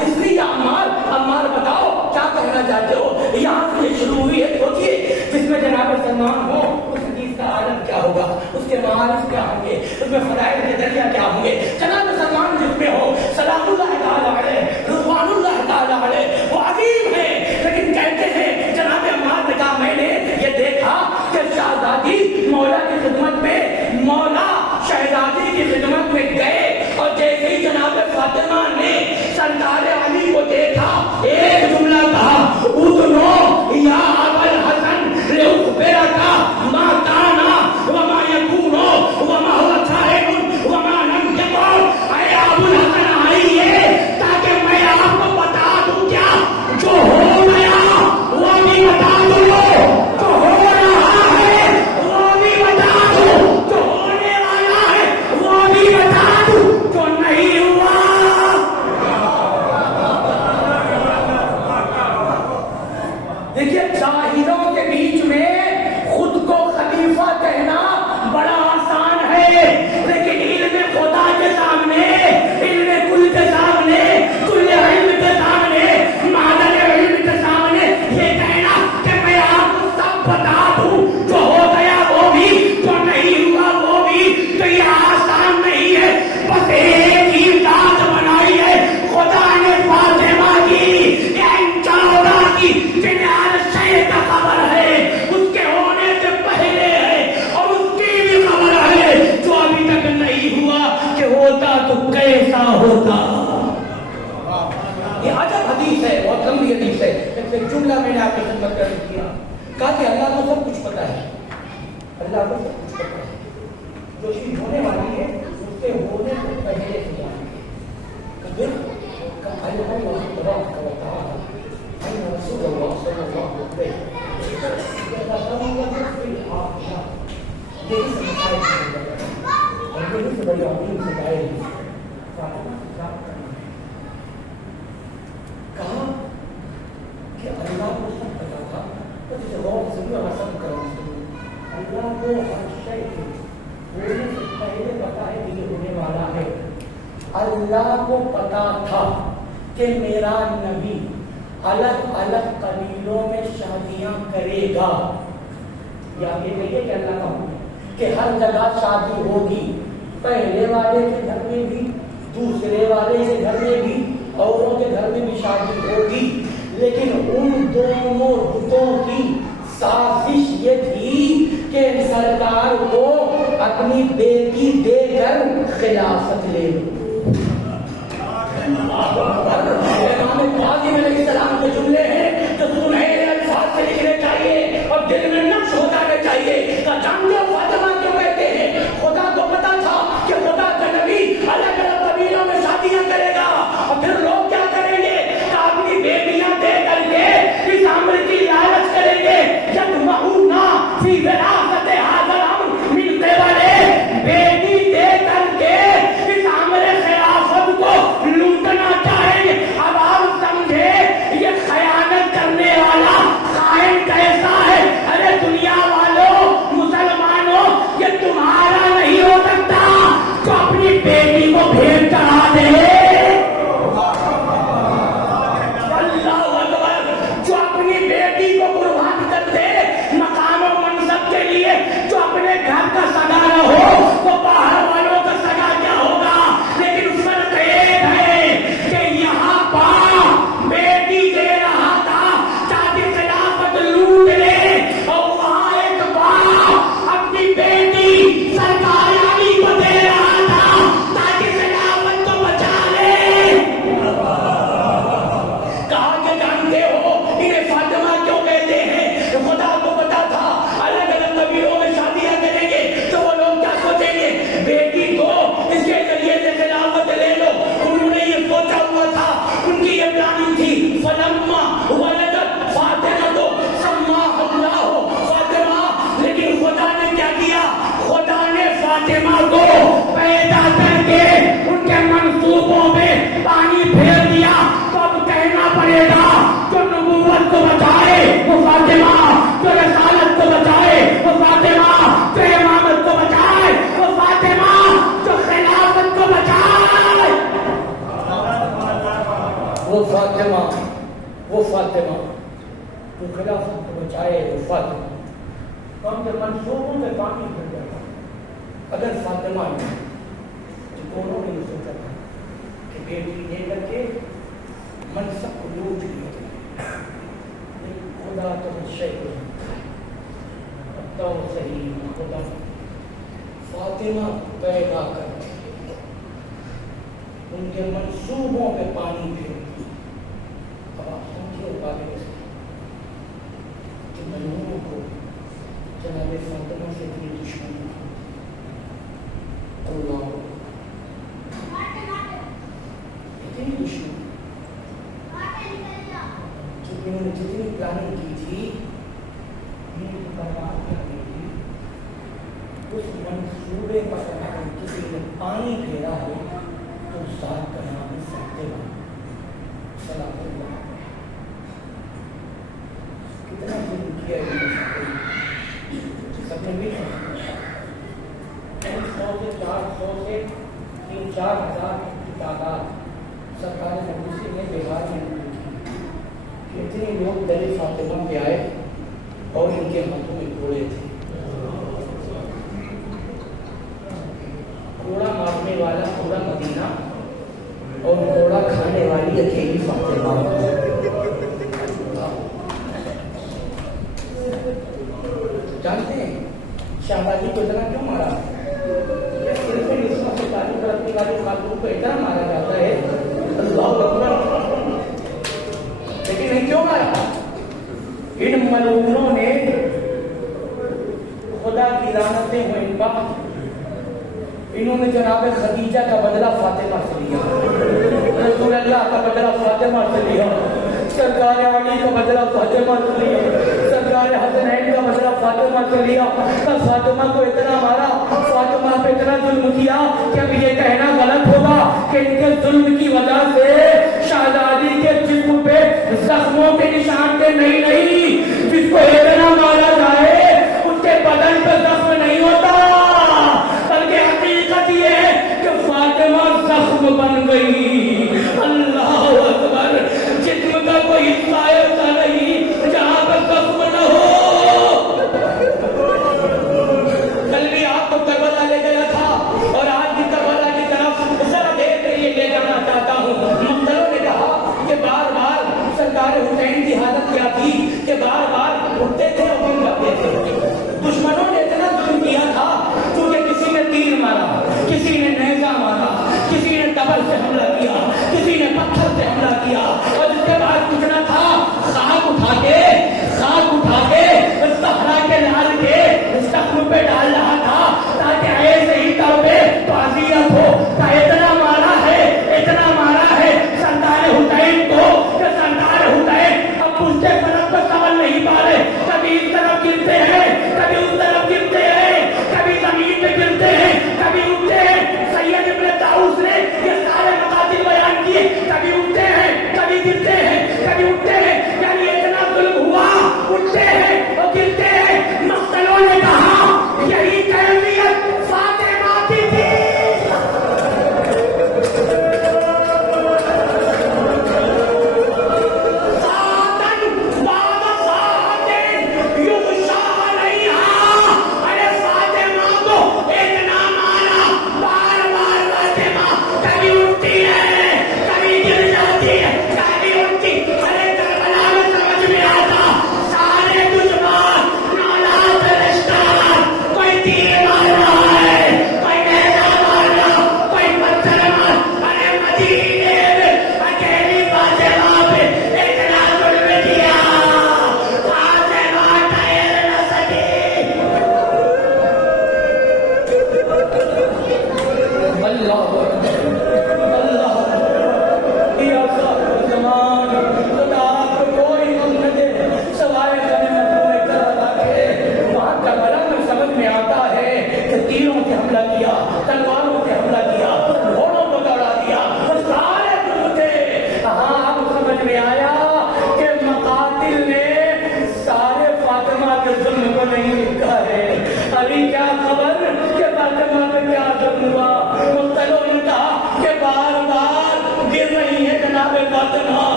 تیسری یا عمار بتاؤ کیا کہنا چاہتے ہو؟ یہاں سے شروع ہوئی ہے، سوچیے جس میں جناب سلمان ہو اس حدیث کا عالم کیا ہوگا، اس کے معارف کیا ہوں گے، اس میں فضائل کے درجہ کیا ہوں گے۔ جناب سلمان جس میں ہو سلام اللہ تعالیٰ علیہ رضوان اللہ تعالیٰ علیہ وہ عظیم ہے، لیکن کہتے ہیں جناب عمار نے کہا میں نے یہ دیکھا کہ شہزادی مولا کی خدمت میں، مولا شہزادی کی خدمت میں گئے اور جیسے ہی جناب فاطمہ نے سرکار علی کو دیکھا ایک جملہ کہا ادنو یا ابا الحسن لأخبرک ما کان وما یکون وما هو کائن وما لم یکن۔ اے ابو الحسن آئیے تاکہ میں آپ کو بتا دوں کیا جو ہو گیا وہ بھی بتا دوں، جو ہو رہا ہے وہ بھی بتا دوں، جو ہونے والا ہے وہ بھی بتا دوں، جو نہیں ہوا۔ دیکھیے ظاہروں کے بیچ میں خود کو خلیفہ کہنا بڑا آسان ہے، لیکن علم خدا کے سامنے، علم کل کے سامنے، کل علم کے سامنے، معدن علم کے سامنے یہ کہنا کہ میں آپ کو سب بتا دوں، جو ہو گیا وہ بھی، جو نہیں ہوا وہ بھی، تو یہ آسان نہیں ہے۔ بس ایک ہی ذات بنائی ہے خدا نے فاطمہ کی، ان 14 کی جنہیں ہر شے کا خبر ہے، اس کے ہونے سے پہلے ہے اور اس کی بھی خبر ہے جو ابھی تک نہیں ہوا کہ ہوتا تو کیسا ہوتا۔ یہ عجب حدیث ہے، بہت لمبی حدیث ہے، ایک جملہ میں نے آپ کی خدمت کر دیا، کہا کہ اللہ کو سب کچھ پتا ہے، اللہ کو سب کچھ پتا ہے، جو چیز ہونے والی ہے اس کے ہونے سے پہلے سے جانتی ہے۔ پھر رسول اللہ صلی اللہ علیہ کہا کہ اللہ کو سب پتا تھا، غور سے اللہ کو ہر شے ہونے سے پہلے پتا ہے کہ یہ ہونے والا ہے۔ اللہ کو پتا تھا کہ میرا نبی الگ الگ قبیلوں میں شادیاں کرے گا، یا یہ کہیے کہ اللہ کا حکم ہے کہ ہر جگہ شادی ہوگی، پہلے والے کے گھر میں بھی، دوسرے والے کے گھر میں بھی، اوروں کے گھر میں بھی شادی ہوگی، لیکن ان دونوں بتوں کی سازش یہ تھی کہ سرکار کو اپنی بیٹی دے کر خلافت لے لو۔ امام کاظم علیہ السلام کے جملے ہیں جو سنہرے الفاظ سے لکھنے چاہیے اور دل میں نقش ہو جانے چاہیے۔ جانتے ہو فاطمہ کیوں کہتے ہیں؟ خدا کو پتا تھا کہ خدا کا نبی الگ الگ قبیلوں میں شادیاں کرے گا، اور پھر لوگ کیا کریں گے کہ اپنی بیٹیاں دے کر کے اس امر کی لالچ کریں گے، یطمعون فی وراثت ھذا الامر من قبل، بیٹی دے کر کے اس امر خلافت کو لوٹنا چاہیں گے۔ اب آپ سمجھے یہ خیانت کرنے والا خائن کیسا ہے؟ ارے دنیا والوں، مسلمانوں، یہ تمہارا نہیں ہو سکتا جو اپنی بیٹی کو بھیٹ چڑھا دے، اللہ اکبر، جو اپنی بیٹی کو قربان کر دے مقام و منصب کے لیے، جو اپنے گھر کا سگا نہ ہو وہ باہر والوں کا سگا کیا ہوگا۔ لیکن اس فرق ایک ہے کہ یہاں پر بیٹی دے رہا تھا تاکہ خلافت لوٹ لے، اور وہاں ایک باپ اپنی بیٹی سرکار علی کو دے رہا تھا تاکہ خلافت کو بچا لے۔ کہا کہ جانتے ہو انہیں فاطمہ کیوں کہتے ہیں؟ خدا کو پتا تھا الگ الگ قبیلوں میں شادیاں کریں گے تو وہ لوگ کیا سوچیں گے، بیٹی کو اس کے ذریعے سے خلافت لے لو۔ انہوں نے یہ سوچا ہوا تھا، ان کی یہ پلاننگ تھی۔ فلما ولدت فاطمہ سماها اللہ فاطمہ، لیکن خدا نے کیا کیا؟ خدا نے فاطمہ کو پیدا کر کے ان کے منصوبوں میں پانی پھیر دیا۔ تو اب کہنا پڑے گا جو نبوت کو بچائے وہ فاطمہ، جو رسالت کو بچائے وہ فاطمہ، جو امامت کو بچائے وہ فاطمہ، جو خلافت کو بچائے۔ وہ فاطمہ جو خلافت کو بچائے، وہ فاطمہ ہم کے منصوبوں میں پانی بھر جاتا. اگر فاطمہ نے دونوں نے سوچا تھا کہ بیٹی لے کر کے منصب کو لوٹ لیا جائے، لیکن خدا تو شے کو تو صحیح خدا فاطمہ پیدا کر ان کے منصوبوں پہ پانی پھیر. اب آپ سمجھے باتیں کہ مجنون کو جناب فاطمہ سے اتنی دشمنی، اللہ اتنی دشمنی کہ انہوں نے جتنی پلاننگ کی تھی برباد کر دی تھی، اس منصوبے پر اگر کسی نے پانی پھیرا ہے تو ذات کا نام ہے فاطمہ صلاۃ اللہ. کتنا ظلم کیا سب نے بھی 100 سے 400 سے 3-4 ہزار کی تعداد سرکار مجلسی نے بہار میں کی. اتنے لوگ در فاطمہ پہ آئے اور ان کے ہاتھوں میں گھوڑے تھے. گھوڑا مارنے والا پورا مدینہ اور گھوڑا کھانے والی اکیلی فاطمہ. جانتے ہیں شہبازی کو اتنا کیوں مارا؟ صرف نسبت سے تعلق رکھنے والی خاتون کو اتنا مارا جاتا ہے، اللہ اکبر. لیکن نہیں کیوں مارا؟ ان ملعونوں نے خدا کی لعنتیں ہوئیں ان پر، انہوں نے جناب خدیجہ کا بدلہ فاطمہ سے لیا، رسول اللہ کا بدلہ فاطمہ سے لیا، سرکار علی کا بدلہ فاطمہ سے لیا، سرکار حسنین کا بدلہ فاطمہ سے لیا. فاطمہ کو اتنا مارا، فاطمہ پہ اتنا ظلم کیا کہ اب یہ کہنا غلط ہوگا کہ ان کے ظلم کی وجہ سے شہزادی کے جسم پہ زخموں کے نشان کے نہیں، جس کو اتنا مارا جائے اس کے بدن پہ زخم نہیں ہوتا، بلکہ حقیقت یہ ہے کہ فاطمہ زخم بن گئی. اللہ اکبر. جسم کا کوئی حصہ ایسا نہیں جہاں پر زخم نہ ہو. کل بھی آپ کو کربلا لے گیا تھا اور آج بھی کربلا کی طرف ذرا دیر کے لیے لے جانا چاہتا ہوں. مختلف